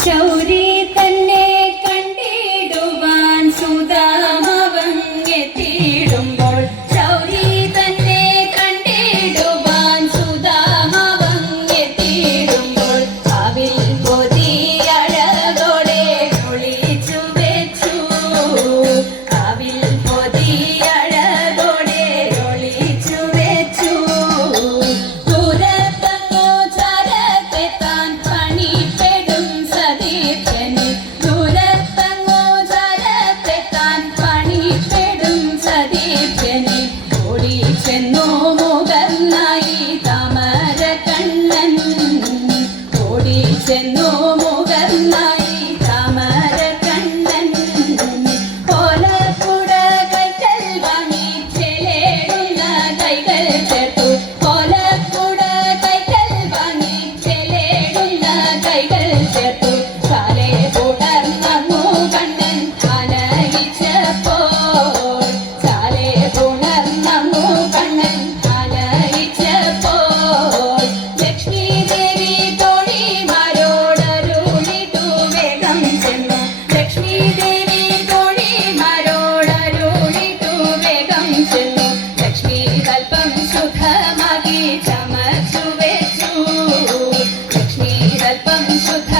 ശൗരി തന്നെ കണ്ടിടുവാൻ സുധാമവങ്ങെത്തിയിടുമ്പോൾ ശൗരി തന്നെ കണ്ടിടുവാൻ സുധാമവങ്ങെത്തിയിടുമ്പോൾ അവിൽ പൊതിയഴകോടെ ഒളിച്ചു വെച്ചു അവിൽ പൊതിയഴകോടെ ഒളിച്ചു വെച്ചു ദൂരത്തങ്ങോ ചരക്കെത്താൻ പണിപ്പെടും സദീപ്യന് ദൂരത്തങ്ങോ ചരക്കെത്താൻ പണിപ്പെടും സദീപ്യന് ഓടിച്ചെന്നു മുഖന്നായി താമര കണ്ണൻ ഓടിച്ചെന്നു മുഖന്നായി താമര കണ്ണൻ ഓലക്കുട കൈകൾ വാങ്ങി ചെലേടുന്ന കൈകൾ ചേർത്തു ഓലക്കുട കൈകൾ വാങ്ങി ചെലേടുന്ന കൈകൾ ചേർത്തു കാലേ പുണർന്നു കണ്ണൻ ആനയിച്ചപ്പോൾ കാലേ പുണർന്നു കണ്ണൻ ആനയിച്ചപ്പോൾ ലക്ഷ്മി ദേവി തോഴിമാരോടരുളിട്ടു വേഗം ചെന്നു ലക്ഷ്മി ദേവി തോഴിമാരോടരുളിട്ടു വേഗം ചെന്നു ലക്ഷ്മി കൽപ്പം സുഖമാക്കി ചമച്ചു വെച്ചു ലക്ഷ്മി കൽപ്പം സുഖ